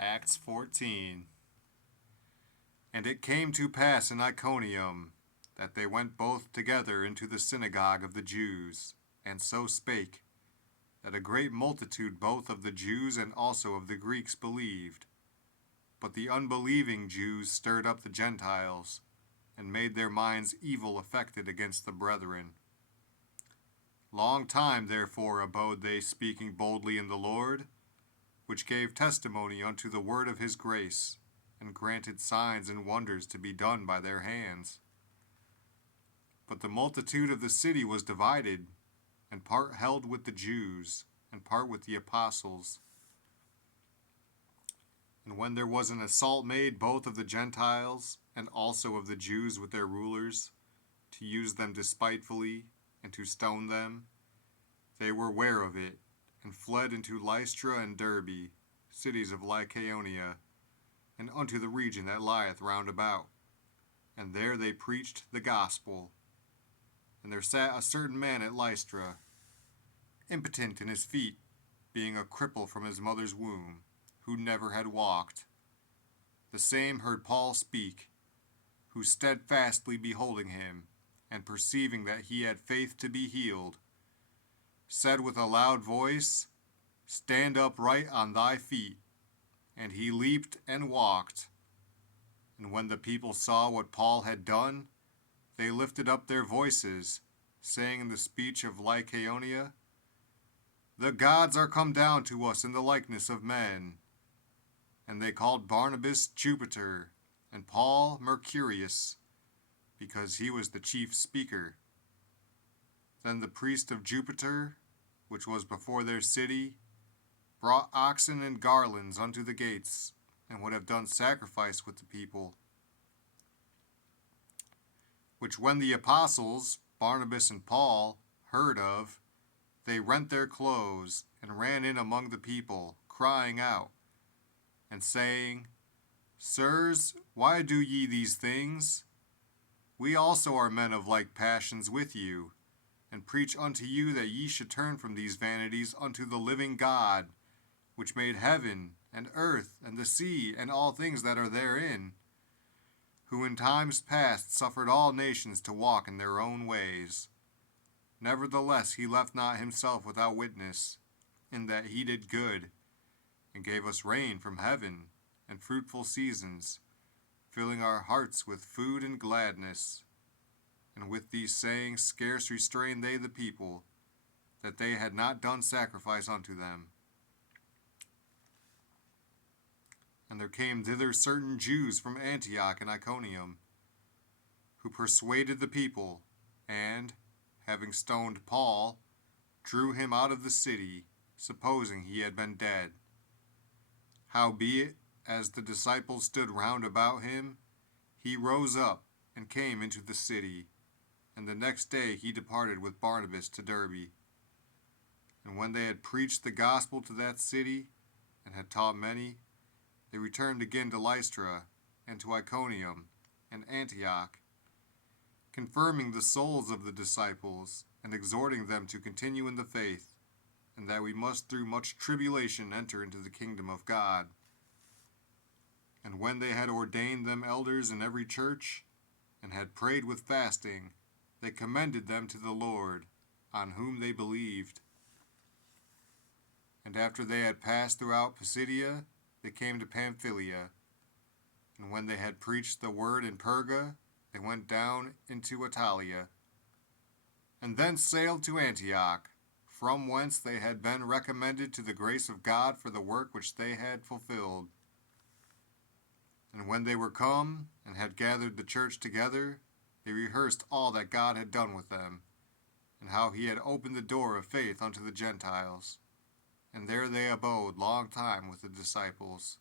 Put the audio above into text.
Acts 14. And it came to pass in Iconium that they went both together into the synagogue of the Jews, and so spake, that a great multitude both of the Jews and also of the Greeks believed. But the unbelieving Jews stirred up the Gentiles, and made their minds evil affected against the brethren. Long time therefore abode they speaking boldly in the Lord, which gave testimony unto the word of his grace, and granted signs and wonders to be done by their hands. But the multitude of the city was divided, and part held with the Jews, and part with the apostles. And when there was an assault made both of the Gentiles and also of the Jews with their rulers, to use them despitefully, and to stone them, they were ware of it, and fled into Lystra and Derbe, cities of Lycaonia, and unto the region that lieth round about. And there they preached the gospel. And there sat a certain man at Lystra, impotent in his feet, being a cripple from his mother's womb, who never had walked. The same heard Paul speak, who steadfastly beholding him, and perceiving that he had faith to be healed, said with a loud voice, Stand upright on thy feet. And he leaped and walked. And when the people saw what Paul had done, they lifted up their voices, saying in the speech of Lycaonia, The gods are come down to us in the likeness of men. And they called Barnabas Jupiter, and Paul Mercurius, because he was the chief speaker. Then the priest of Jupiter, which was before their city, brought oxen and garlands unto the gates, and would have done sacrifice with the people. Which when the apostles, Barnabas and Paul, heard of, they rent their clothes, and ran in among the people, crying out, and saying, Sirs, why do ye these things? We also are men of like passions with you, and preach unto you that ye should turn from these vanities unto the living God, which made heaven, and earth, and the sea, and all things that are therein, who in times past suffered all nations to walk in their own ways. Nevertheless he left not himself without witness, in that he did good, and gave us rain from heaven, and fruitful seasons, filling our hearts with food and gladness. And with these sayings scarce restrained they the people, that they had not done sacrifice unto them. And there came thither certain Jews from Antioch and Iconium, who persuaded the people, and, having stoned Paul, drew him out of the city, supposing he had been dead. Howbeit, as the disciples stood round about him, he rose up and came into the city, and the next day he departed with Barnabas to Derbe. And when they had preached the gospel to that city, and had taught many, they returned again to Lystra, and to Iconium, and Antioch, confirming the souls of the disciples, and exhorting them to continue in the faith, and that we must through much tribulation enter into the kingdom of God. And when they had ordained them elders in every church, and had prayed with fasting, they commended them to the Lord, on whom they believed. And after they had passed throughout Pisidia, they came to Pamphylia. And when they had preached the word in Perga, they went down into Italia, and thence sailed to Antioch, from whence they had been recommended to the grace of God for the work which they had fulfilled. And when they were come, and had gathered the church together, they rehearsed all that God had done with them, and how he had opened the door of faith unto the Gentiles. And there they abode long time with the disciples.